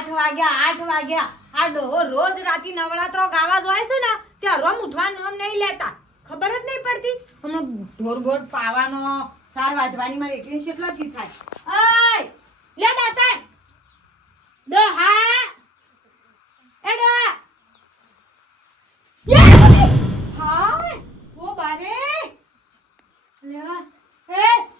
આઠ વાગ્યા આઠ વાગ્યા. આ ડોહો રોજ રાતી નવરાત્રો ગાવા જાય છે ને, ત્યાં રમ ઉઠવા નામ નહીં લેતા. ખબર જ નહીં પડતી. હમણાં ઢોર બોર પાવાનો સાર વાઢવાની મારે એકલી કેટલાથી થાય. ઓય, લે દાતા ડોહા. એ ડોહા. હા ઓ બારે. લેવા એ.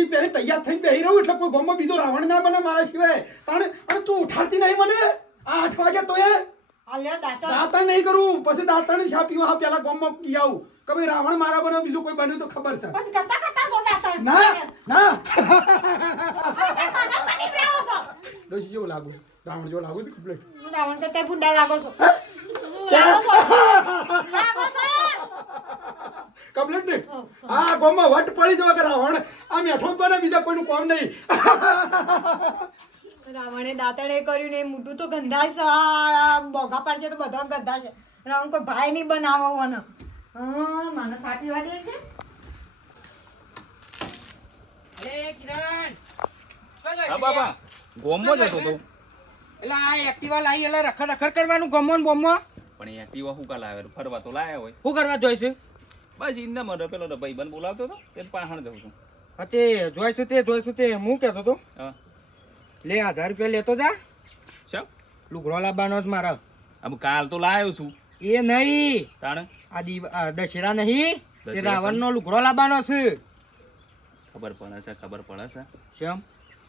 રાતી પહેરી તૈયાર થઈને બેહી રહું એટલે કોઈ ગામમાં બીજો રાવણ ના બને મારા સિવાય. અને અને તું ઉઠાડતી નહીં મને? આ આઠ વાગ્યા તો એ? દાંતણ. નહીં કરું પછી દાંતણ શા પીવા? હા પેલા ગામમાં પી આવું. કે ભાઈ રાવણ મારા બને બીજું કોઈ બન્યું તો ખબર છે. પણ કરતા કરતા સો દાતા ના ના. રહ્યો ડોશી જેવું લાગુ. રાવણ જેવું લાગુ છું કમ્પ્લીટ રાવણ કરતા ગુંડા લાગો છો. લાગો છો. કમ્પ્લીટ ને આ ગામમાં વટ પડી જવા કે રાવણ આ મેઠો બને બીજા કોઈનું કામ નહીં. રાવણે દાંતણે કર્યું ને એ તો ગંધા છે. બોગા પાડશે તો બધા ગંધા છે રાવણ કોઈ ભાઈ નહીં બનાવો મને હા મને સાચી વાત છે. અરે કિરણ. હા છે ગોમમાં જ તો એટલે આ એક્ટિવા લાવી એટલે રખડ રખડ કરવાનું ગમો ને બોમમાં પણ અહીંયા એક્ટિવા શું કા લાવે ફરવા તો લાયા હોય. શું કરવા જોઈશે? બસ ઇન્દા મને પેલો તો ભાઈ બન બોલાવતો હતો તે પાહણ જઉં છું. હા તે જોઈશું તે જોઈશું તે હું કહેતો તો હા. લે હજાર રૂપિયા લેતો જા. શું? લુગડો લાવવાનો જ મારા. અબ કાલ તો લાવ્યો છું. એ નહીં. તાણ? આ દિવ દશેરા નહીં. તે રાવણનો લુગડો લાવવાનો છે. ખબર પડે છે ખબર પડે છે. શેમ?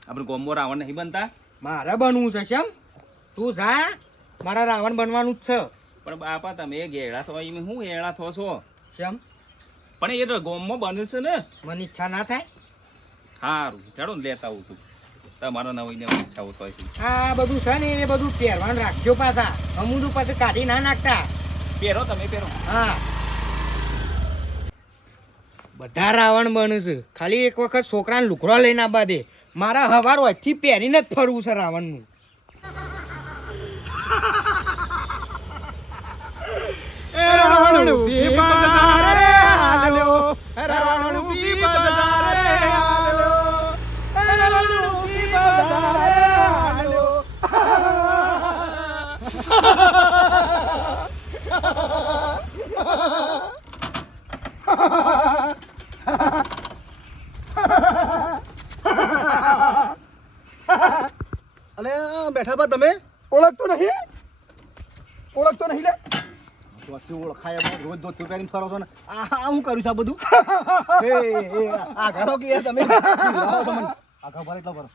આપણે ગોમમાં રાવણ નહીં બનતા? મારે બનવું છે શેમ? તું જા. મારા રાવણ બનવાનું જ છે. પણ બાપા તમે ગેળા થો એમ હું ગેળા થો છો? શેમ? પણ એ તો ગોમમાં બનશે ને. મને ઈચ્છા ના થાય? સારું ચાલો ને લેતા આવું છું. તમારા નવી નવી ઈચ્છાઓ હોય છે. આ બધું છે ને એ બધું પહેરવાનું રાખજો પાછા. અમુદું પાછું કાઢી ના નાખતા. પહેરો તમે પહેરો. હા. બધા રાવણ બને છે. ખાલી એક વખત છોકરાને લુકડો લઈને આવવા દે. મારા હવાર હોયથી પહેરીને જ ફરવું છે રાવણનું. રાવણ ઊભી બજારે હાલ્યો રાવણ ઊભી બજારે હાલ્યો રાવણ ઊભી બજારે હાલ્યો અલે બેઠા બા તમે? ઓળખતો નહીં? ઓળખતો નહીં લે? ચોથી ઓળખાય એમ રોજ ધોતી પહેરીને ફરો છો ને. આ આ હું કરું છું આ બધું? એ એ આ ઘરો કે તમે? એટલા ભરો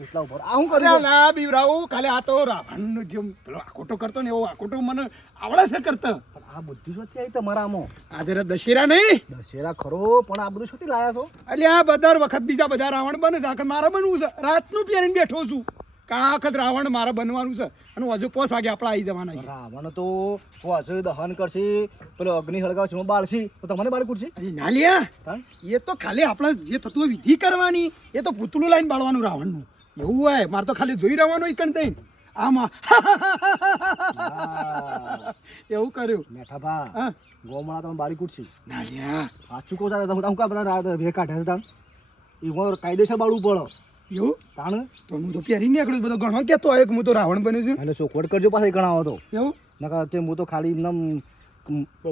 એટલા ભરો આ હું કરું ના બીવરાવું ખાલી આ તો રાવણનો જેમ પેલો આકોટો કરતો ને એવો આકોટો મને આવડે છે કરતો. પણ આ બુદ્ધિ શોથી આવી તમારા આમાં આ જરા દશેરા નહીં? દશેરા ખરો પણ આ બધું શોથી લાયા છો? એટલે આ બધા વખત બીજા બધા રાવણ બને છે. આખા વખત બનવું છે. રાતનું પહેરીને બેઠો છું. કે આ વખત રાવણ મારે બનવાનું છે અને હજુ પોસ વાગે આપણે આવી જવાના છે રાવણ તો હજુ દહન કરશે પેલો અગ્નિ હળગાવશે હું બાળશી તો તમને બાળ કૂટશે ના લ્યા એ તો ખાલી આપણે જે થતું હોય વિધિ કરવાની એ તો પૂતળું લાઈન બાળવાનું રાવણનું એવું હોય મારે તો ખાલી જોઈ રહેવાનું એકણ થઈને આમાં એવું કર્યું મેઠા ભા હા ગોમડા તમે બાળી કૂટશે ના લ્યા સાચું કહું તારે હું કાં બધા રાત ભે કાઢે છે તાણ એમાં કાયદેસર બાળવું પડે એવું? તાણ? તો હું તો પહેરી નીકળ્યું બધો ઘણો કહેતો આવ્યો કે હું તો રાવણ બન્યો છું. એટલે ચોખવટ કરજો પાસે ગણાવો તો. એવું? નકર તે હું તો ખાલી એમ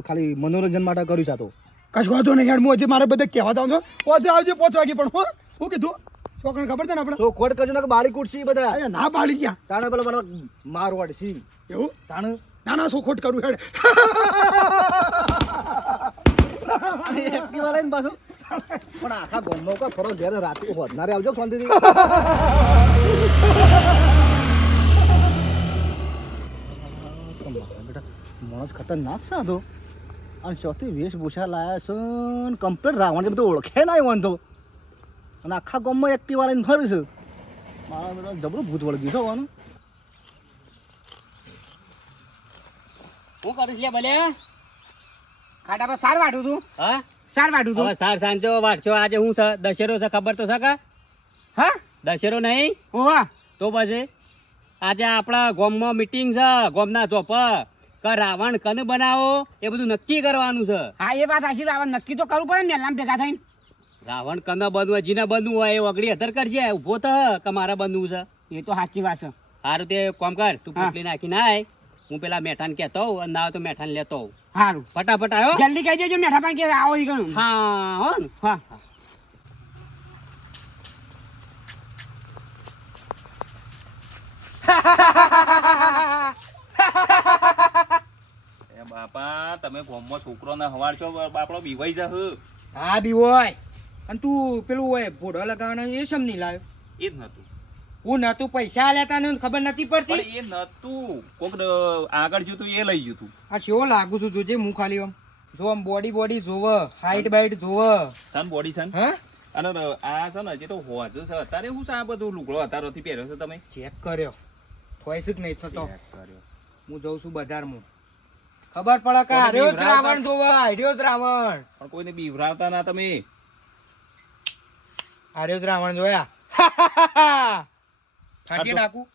ખાલી મનોરંજન માટે કર્યું છે તો. કશું વાંધો નહીં હેડ હું હજી મારે બધે કહેવા જાઉં છું. પોતે આવજે પાંચ વાગે પણ હો? શું કીધું? છોકરાને ખબર છે ને આપણે? ચોખવટ કરજો ને બાળી કૂટશી બધા. અરે ના બાળી ગયા તાણે પેલા મને મારવાડ સી એવું? તાણે? ના ના સોખોટ કરું હેડ. એક્ટિવા લઈને પાછું. પણ આખા ગામમાં કા ફરો ઘેર રાતે વધનારે આવજો શાંતિથી. માણસ ખતરનાક છે તો. અને ચોથી વેશભૂષા લાયા છે ને કમ્પ્લીટ રાવણ બધું ઓળખે ના આવ્યો તો. અને આખા ગામમાં એક્ટિવા લઈને ફરું છું. મારા બધા જબરું ભૂત વળગ્યું છે હોવાનું. હું કરું છું ભલે. ખાટા પર સાર વાટું તું. હા? સાર વાટું તું હવે સાર સાંજો વાટશો આજે હું છે દશેરો છે ખબર તો છે કે? હા? દશેરો નહીં? ઓવા તો પછી આજે આપણા ગોમમાં મિટિંગ છે ગોમના ચોપ. કે રાવણ કન બનાવો એ બધું નક્કી કરવાનું છે. હા એ વાત સાચી રાવણ નક્કી તો કરવું પડે ને એલામ ભેગા થઈને. રાવણ કન બનવું જીને બનવું હોય એ વગડી અધર કરજે ઊભો તો કે મારે બનવું છે. એ તો સાચી વાત છે. સારું તે કોમ કર તું. પોટલી નાખી આય. હું પેલા મેઠાન કહેતો હોઉં અને ના હોય તો મેઠાન લેતો હોઉં. સારું ફટાફટ આવ્યો જલ્દી કહી દેજો મેઠા પણ કે આવો ઈ ગણું. હા હો ને. હા. એ બાપા તમે ગોમમાં છોકરોને હવારશો બાપડો બીવાઈ જા હ. હા બીવાય. હોય અને તું પેલું હોય ભોડો લગાવવાનો એ સમ નહીં લાવ્યો? એ જ નતું. હું નતું પૈસા લેતા ને ખબર નથી પડતી. એ નતું કોક આગળ જોતું એ લઈ જતું. આ શેવો લાગુ છું જોજે હું ખાલી આમ. જો આમ બોડી બોડી જોવ હાઈટ બાઈટ જોવ. સન બોડી સન? હા? અને આ છે ને જે તો હોજ છે અત્યારે હું આ બધું લુગડો અત્યારથી પહેર્યો છે તમે? ચેક કર્યો. થોય છે કે નહીં થતો? કર્યો. હું જઉં છું બજારમાં. ખબર પડે કે હાર્યો જ? રાવણ જોવ હાર્યો જ રાવણ પણ કોઈને બીવરાવતા ના તમે. હાર્યો જ રાવણ જોયા. ઠાઠી નાખું?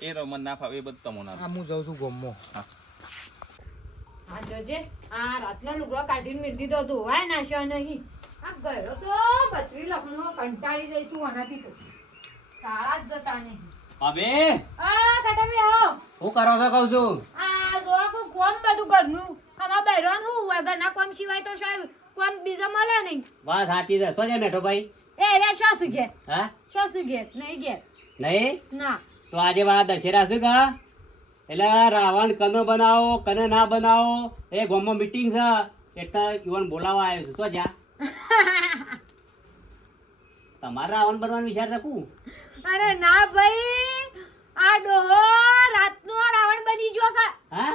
એ રમણ ના ફાવે એ બધું તમને આ હું જાઉં છું ગોમમાં. હા. જોજે. આ રાતનો લુગડો કાઢીને મીર દીધો ધોવાય નાખ્યો નહીં. આ ગયો તો બત્રી લખનો કંટાળી જઈશું આનાથી તો. સારા જ જતા નહીં. હવે આ કાટા બે આવો શું કરો છો કહું છું? આ જો આ કોમ બધું ઘરનું. આમાં બૈરોન હું હોય ઘરના કોમ સિવાય તો સાહેબ કોમ બીજો મળે નહીં. વાત સાચી છે. છે ભાઈ? એ રે શું શું ઘેર? હા? શું શું ઘેર? નહીં ઘેર. નહીં? ના. તો આજે મારા દશેરા છે કા એટલે રાવણ કનો બનાવો કને ના બનાવો? એ ગામમાં મીટિંગ છે. એટલે યુવાન બોલાવા આવ્યો છું. તો જા તમારે રાવણ બનવાનો વિચાર રાખું અરે ના ભાઈ આ ડોહો રાતનો રાવણ બની ગયો છે. હા?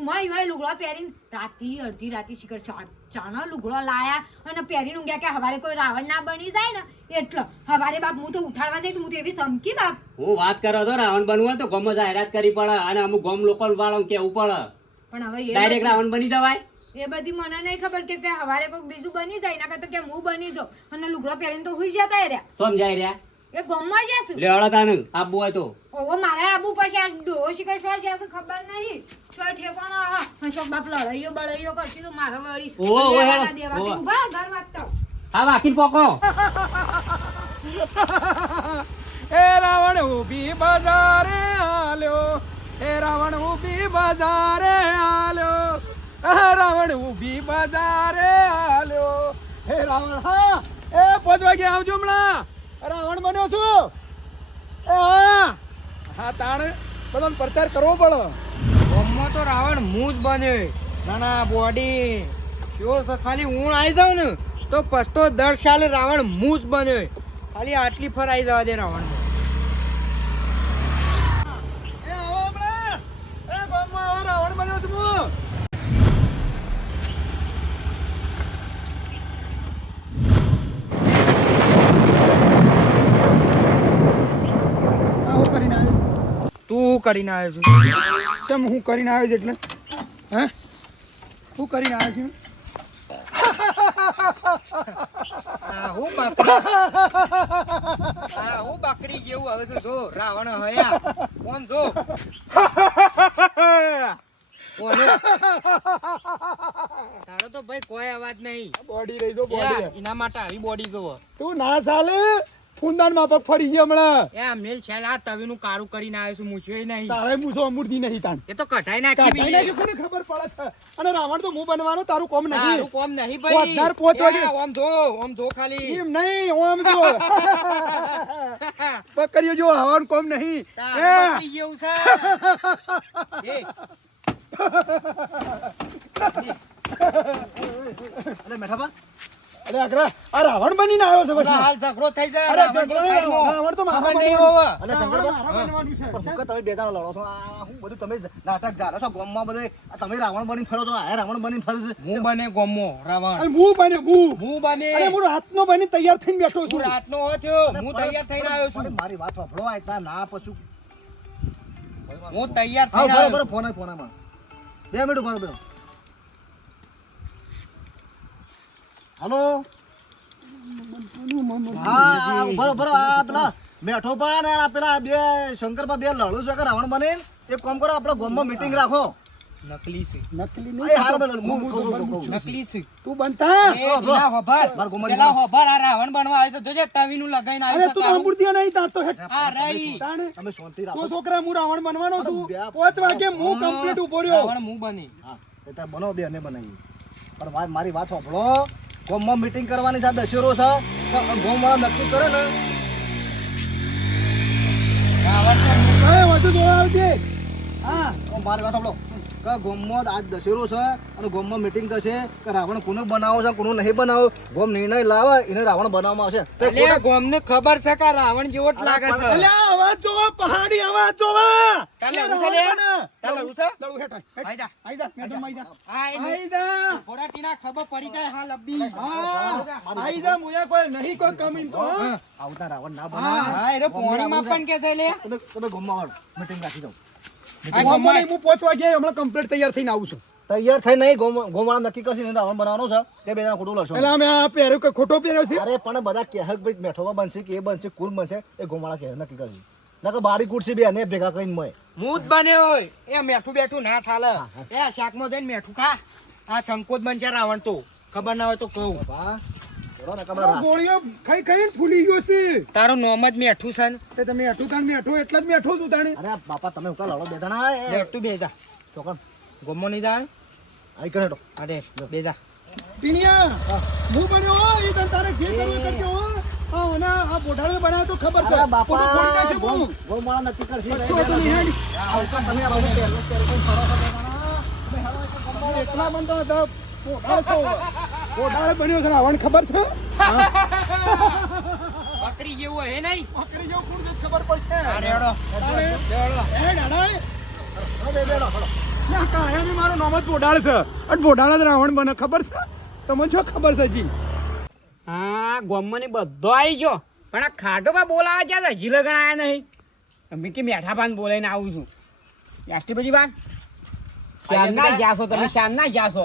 ઊંઘમાં એવા લુગડા પહેરીને. રાતી અડધી રાતી શિખર ચા- લુગડો લાયા અને પહેરીને ઊંઘ્યા કે હવારે કોઈ રાવણ ના બની જાય ને એટલે હવારે બાપ હું તો ઉઠાડવા જઈ હું તો એવી સમકી બાપ. હું વાત કરો તો રાવણ બનવું હોય તો ગામમાં જાહેરાત કરી પડે અને અમુક ગામ લોકો વાળો કેવું પડે. પણ હવે એ ડાયરેક્ટ બધી- રાવણ બની જવાય? એ બધી મને નહીં ખબર કે કે હવારે કોઈક બીજું બની જાય ના કરતા કે હું બની જો અને લુગડો પહેરીને તો હુઈ જતા રહ્યા. સમજાય રહ્યા? એ ગમમાં છે? લેવડા લે આબુ હોય તો. ઓ મારે આબુ પડશે આ ડોહો શિખર શું જશે ખબર નહીં. હા વાકીલ પોકો. એ રાવણ ઊભી બજારે હાલ્યો. એ રાવણ ઊભી બજારે હાલ્યો. એ રાવણ ઊભી બજારે હાલ્યો. હે રાવણ હા એ પાંચ વાગે આવજો હમણાં. રાવણ બન્યો છું. એ હા. હા તાણ બધાને પ્રચાર કરવો પડે. તો રાવણ હું જ બને. ના ના બોડી. કેવો ખાલી હું આવી જાઉં ને તો પસ્તો દર સાલ રાવણ હું જ બને. ખાલી આટલી ફર આવી જવા દે રાવણ. તું કરીને આવ્યો છું. ચમ હું કરીને આવ્યો છું એટલે? હે? હું કરીને આવ્યો છું હું બકરી? હું બકરી જેવું હવે છે જો રાવણ હયા. કોણ જો? તારો તો ભાઈ કોઈ અવાજ નહીં. બોડી રહી એ બોડી એના માટે આવી બોડી જોવો. તું ના ચાલે? ફૂંદાન માફક ફરી ગયો હમણાં. એ અમનેલ છે આ તવીનું કારું કરીને આવ્યો છું મૂછ્યો નહીં. તારે મૂછો અમૂર્તિ નહીં તાન એ તો કઢાઈ નાખી બી. નાખ્યું કોને ખબર પડે છે? અને રાવણ તો હું બનવાનો તારું કોમ નહીં. તારું કોમ નહીં ભાઈ. વધારે પહોંચવા દે. ઓમ જો ઓમ જો ખાલી. એમ નહીં ઓમ જો બકરીઓ જો હવાનું કોમ નહીં. એ, બકરી જેવું છે. એ. અરે મેઠાબા અરે અઘરા આ રાવણ બનીને આવ્યો છે બધા પછી. હાલ ઝઘડો થઈ જાય અરે ઝઘડો નહીં, રાવણ તો મારા નહીં. હોવે. અને શંકર બનવાનું છે. પણ તમે બે જણા લડો છો. આ હું બધું તમે નાટક જાણો છો ગોમમાં બધે. આ તમે રાવણ બનીને ફરો છો આ રાવણ બનીને ફરે છે. હું બને ગોમો રાવણ. અરે હું બને હું. હું બને. અરે હું રાતનો બની તૈયાર થઈને બેઠો છું. રાતનો હો થયો હું તૈયાર થઈને આવ્યો છું. મારી વાત સાંભળો આ એટલા ના પછી હું તૈયાર થઈને આવ્યો ફોન આય, ફોન આય બે મિનિટ ઊભો બરો હલો. હા હા, બરો બરો આ પેલા મેઠો પા ને પેલા બે શંકર બે લડું છે કે રાવણ બને એક કામ કરો આપણે ગામમાં મીટિંગ રાખો. નકલી છે. નકલી નહીં હારું બરો, હું કહું, કહું, કહું, કહું. નકલી છે. તું બનતા? પેલા હોભાર પેલા વાત. આ રાવણ બનવા આવ્યો જોજે તવીનું લગાઈને અરે તું છે તો નહીં તાર તો હેઠ આ રહી. તમે શાંતિ તો છોકરા હું રાવણ બનવાનો છું. અરે પાંચ વાગે હું કમ્પ્લીટ ઊભો રહ્યો. રાવણ હું બની. હા એટલે બનો બે ને બનાવી. પણ મારી વાત સાંભળો. ગામમાં મીટિંગ કરવાની છે દશેરો છે. ગોમવાળા નક્કી કરે ને. વધુ જોવા આવજે. હા મારી વાત સાંભળો. કે ગોમમાં આજ દશેરો છે અને ગોમમાં મીટિંગ થશે કે રાવણ કોનું બનાવો છે કોનું નહીં બનાવો ગોમ નિર્ણય લાવે એને રાવણ બનાવવામાં આવશે. એટલે ગોમને ખબર છે કે રાવણ જેવો જ લાગે છે? એટલે અવાજ જોવો પહાડી અવાજ જોવો. ચાલે એ ઉઠે રાવણ લે. હેઠ. આઈ જા. આઈ જા, મેડમ આઈ જા. આઈ જા. ખબર પડી જાય હા લબ્બી હા, આઈ જા, મુયા કોઈ નહીં કોઈ કમી તો આવતા રાવણ ના બનાવ. હા એ પોણીમાં પણ કે છે લે. તમે ગોમમાં મિટિંગ રાખી દઉં. ગામમાં ગોમાં હું પાંચ વાગે હમણાં કમ્પ્લીટ તૈયાર થઈને આવું છું. તૈયાર થઈ નહીં ગામ ગામવાળા નક્કી કરશે રાવણ બનાવવાનો છે. તે બે ખોટું લડશો એટલે અમે આ પહેર્યું કે ખોટો પહેર્યો છે? અરે પણ બધા કહે કે ભાઈ મેઠોમાં બનશે કે એ બનશે કુલ બનશે એ ગામવાળા કહે નક્કી કરશે ના કે બારી કુટશે બે અને ભેગા કરીને મય હું બને હોય. એ મેઠું બેઠું ના ચાલે. એ શાકમાં જઈને મેઠું ખા. આ શંકોત બનશે રાવણ તો. ખબર ના હોય તો કહું. ગોળીઓ ખાઈ ખાઈને ફૂલી ગયો છે. તારું નામ જ મેઠું છે ને. તમે મેઠું તાણ મેઠું એટલે જ મેઠું છું તાણે. અરે બાપા તમે ઉકા લડો બે ચોકન ગમો નહીં જાય આઈ કરે અરે ટીણિયા હું. બન્યો હો, એ તને તારે જે કરવું કરજે ઓના આ બોઢાળે બનાવ્યો તો ખબર છે. અરે ફોટો ફોડી બાપા હું. ગોમવાળા નક્કી કરશે કશું હતું નહીં, હેડ. આ ઉકા તમે આ બધું ફરો બે હતો બોઢાળ છો. બન્યો છે રાવણ ખબર છે? બકરી જેવું હે નહીં? બકરી જેવું કોણ છે ખબર પડશે? અરે હેડો એડો હેડ, હડાળ. હવે બે બેડો. ના, કાયમી મારો નામ જ બોઢાળ છે. અને બોઢાળ જ રાવણ બને ખબર છે? તમને જો ખબર છે જી? હા ગોમમાં બધો આવી ગયો. પણ આ ખાટોમાં બોલાવા જ્યાં તો હજી લગણ આવ્યા નહીં. મેં કે મેઠા પાન બોલાવીને આવું છું. યાસ્ટી બધી પાન શાનના જાશો છો તમે શાનના ના છો?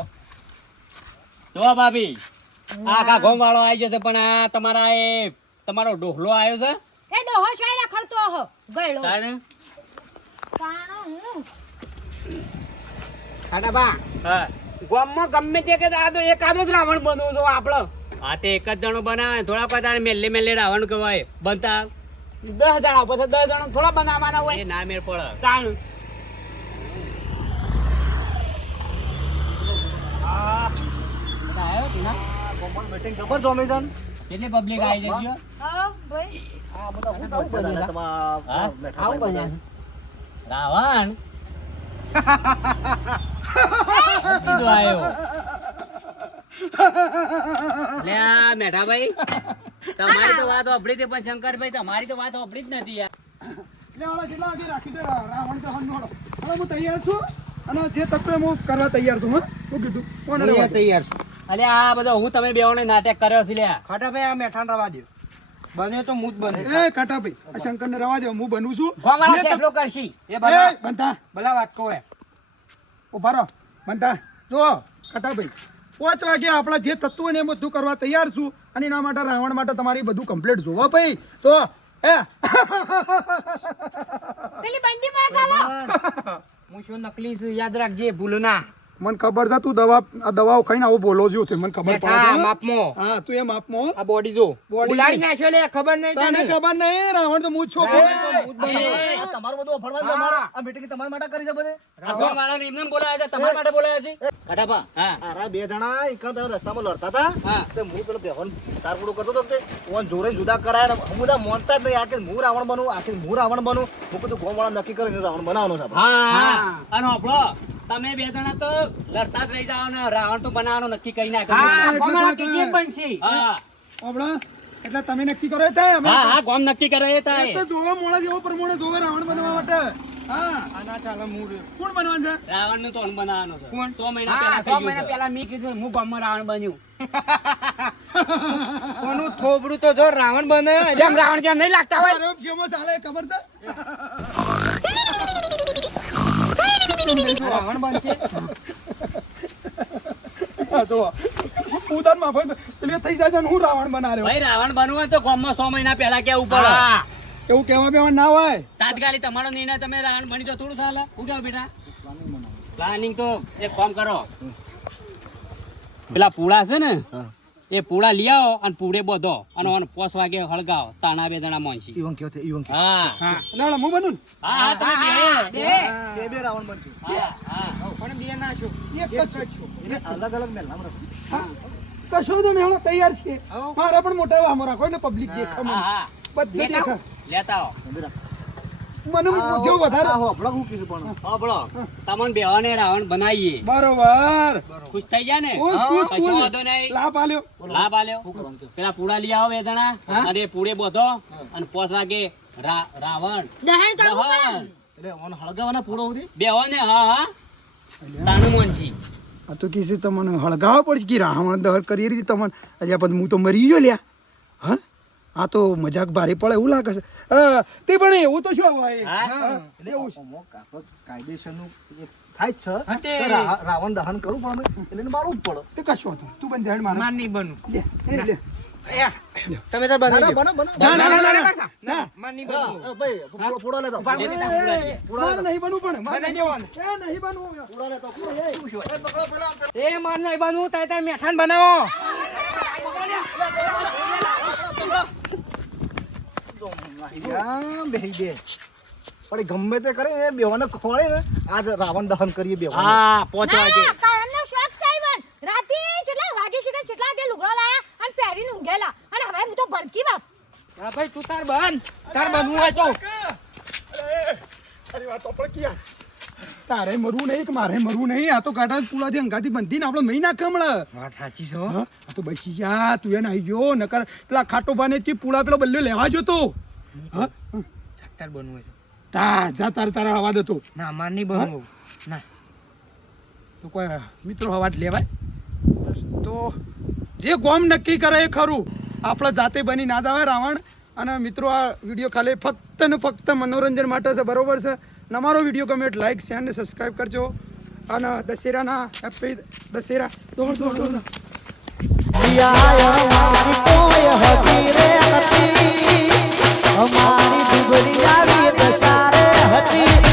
જો ભાભી આખા ઘોમ વાળો આવી ગયો છે પણ આ તમારા એ તમારો ડોહલો આવ્યો છે? એ ડોહો શાયરા ખરતો હો ગયડો તાણે? કાણો હું? કાડાબા હા. ગોમમાં ગમે તે કે આ તો એકાદો જ રાવણ બનવું છો આપણો આ તે એક જ જણો બનાવે થોડા પતારે મેલ્લે મેલ્લે રાવણ કહેવાય. બનતા. દસ જણા પછી દસ જણા થોડા બનાવવાના એ હોય ના મેળ પડે. તાણ. આવ્યો ટીના? ગોમવાળા meeting જબર જોમી છે કેટલી પબ્લિક આવી જજો હા ભાઈ. આ બધા હું કહું બધા તમારા હા? મેઠા આવું ભાઈ બન્યા રાવણ. બીજો આવ્યો. લે આ મેઠાભાઈ તમારી તો વાત ઓપડી હતી પણ શંકરભાઈ તમારી તો વાત ઓપડી જ નથી યાર. એટલે વાળા જેટલા આગળ રાખી દે રાવણ તો હન હવે હું તૈયાર છું અને જે તત્વે હું કરવા તૈયાર છું હા. શું કીધું કોણ? તૈયાર છું. અલે આ બધો હું તમે બેઓને નાટક કર્યો છે લ્યા. ખાટા ભાઈ આ મેઠાણ રવા દો બને તો હું જ બને. એ કાટાભાઈ આ શંકરને રવા દે હું બનું છું. ગોમાળા જે કરશી. એ બનતા ભલા વાત કહો હે ઊભા રહો. બનતા જો કાટાભાઈ પાંચ વાગે આપણા જે તત્વો ને એ બધું કરવા તૈયાર છું અને એના માટે રાવણ માટે તમારી બધું કમ્પ્લીટ જોવા ભાઈ. તો એ. પેલી બંદી માં હું શું નકલી છું? યાદ રાખજે ભૂલ ના મને ખબર છે તું દવા આ દવાઓ ખાઈને આવું બોલો છો છે મને ખબર પડે હા. માપમો. હા તું એમ આપમાં આ બોડી જો. બોલાડી નાખ્યો લે ખબર નહીં તને ખબર નહીં રાવણ તો મૂછો જ તમારો બધો તમારું બધું આ મીટિંગ તમારા માટે કરી છે બધે. રાવણ વાળાને એમને બોલાયા છે તમારા માટે બોલાયા છે? કટાપા હા. અરે બે જણા એક રસ્તામાં લડતા હતા. હા. તે હું પેલો બેહન સારપુડો કરતો હતો તે ઓન જોરે જુદા કરાય ને હું બધા મોનતા જ નહીં આખી હું રાવણ બનું આખી હું રાવણ બનું. હું કીધું ગોમ વાળા નક્કી કરીને રાવણ બનાવવાનો છે હા. હા. અને આપણો તમે બે જણા તો લડતા જ રહી જાઓ ને રાવણ તો બનાવવાનો નક્કી કરી હા નાખ્યો હા. એટલે તમે નક્કી કરો એ અમે હા હા ગોમ નક્કી કરે એ તો જોવો મોળા જેવો પ્રમાણે જોવે રાવણ બનવા માટે. હા. આના ચાલે મૂળ કોણ બનવાનું છે? રાવણનું તોણ બનાવવાનો છે. કોણ? સો મહિના હા પહેલા સો થઈ મહિના ગયું છે. પહેલા મી કીધું હું ગોમ રાવણ બન્યું. કોનું થોબડું તો જો રાવણ બને જેમ રાવણ જેમ નહીં લાગતા હોય. અરે જેમો ચાલે ખબર છે? રાવણ બનશે હા, જો માફક એટલે થઈ જાય છે હું રાવણ બનાવ્યો ભાઈ રાવણ બનવું તો ગોમમાં સો મહિના પહેલા કેવું પડે એવું કહેવા બેવા ના હોય. તાત્કાલિક તમારો નિર્ણય તમે રાવણ બની તો થોડું ચાલે શું કેવું બેટા? પ્લાનિંગ તો એક કામ કરો. પેલા પૂળા છે ને એ પૂળા લઈ આવો અને પૂળે બધો. અને ઓન પોસ વાગે હળગાવો. તાણા બે જણા મોંસી. ઈવન કયો તે ઈવન કયો. હા. હા. એટલે હું બનું હા હા તમે બે. બે. બે. બે રાવણ બનજો. હા હા. પણ બે ના છો. એક જ છો. એટલે અલગ અલગ મેલનામ રાખો કશો તો નહીં તૈયાર છે. મારા પણ મોટા વામો રાખો ને પબ્લિક દેખા મને હા હા. બધે દેખે. લેતા આવો. મને જો વધારે. આ હું કીધું પણ. હોભળો તમને બેવાને રાવણ બનાવીએ. બરોબર. ખુશ થઈ ગયા ને? ખુશ ખુશ ખુશ. વાંધો નહીં. લાભ આલ્યો. લાભ આલ્યો. પેલા પૂળા લઈ આવો બે જણા અને એ પૂળે અને પોસ વાગે રાવણ દહન કરવું એટલે ઓને હળગાવાના પૂરો સુધી? બેહો હા હા. તાણું મોંસી આ તો કીધું તમને હળગાવવા પડશે કે રાવણ દહન કરી રીતે તમને અલ્યા પછી હું તો મરી ગયો લ્યા. હા? આ તો મજાક ભારે પડે એવું લાગે છે હા, તે પણ એવું તો શું હોય. કાયદેસરનું એક થાય જ છે રાવણ દહન કરવું પડે એટલે બાળવું જ પડે તે કશું હતું તું બંધ મારા માર નહીં લે લે તમે તો બનો, બનો. ના, ના, ના, ના, ના, ના. ના માર નહીં બનવું ભાઈ, લેતો. નહીં પણ મારે બનાવી દેવાનું એ નહીં બનવું ફૂડો લેતો, એ, એ, પકડો, પેલો, પેલો. એ માર નહીં બનવું તારે તારે મેઠાન બનાવો આમ બેહી દે. પણ ગમે તે કરે એ બેવાને ખોળે ને આજ રાવણ દહન કરીએ બેવાને. હા પોચ વાગે ના, કાયમનો શોખ છે ઈવન. રાતે કેટલા વાગે છે કે કેટલા વાગે લુગડો લાયા અને પહેરીને ઊંઘેલા અને હવે હું તો ભડકી બાપ હા ભાઈ તું તાર બન તાર બનવું હોય તો અરે વાત તો પણ ક્યાં તારે મરવું નહીં કે મારે મરવું નહીં? આ તો કાંટા પુલાથી અંગાથી બંધી ને આપણે મહી નાખે હમણાં. વાત સાચી છે આ તો બસી જા તું એને આવી ગયો નકર પેલા ખાટો ભાને થી પુલા પેલો બલ્લો લેવા જોતો હા? તાર બનવું છે. તા જા તારે તારા અવાજ હતો. ના માર નહીં બનવું. ના. તો કોઈ મિત્રો અવાજ લેવાય? તો જે ગોમ નક્કી કરે એ ખરું. આપણે જાતે બની ના જવાય રાવણ. અને મિત્રો આ વીડિયો ખાલી ફક્ત ને ફક્ત મનોરંજન માટે છે બરોબર છે? અને વીડિયો ગમે એટલે લાઈક શેર અને સબસ્ક્રાઈબ કરજો. અને દશેરાના હેપી દશેરા. દોડ દોડ દોડ. અમારી દુબળી આવી હતી. હતી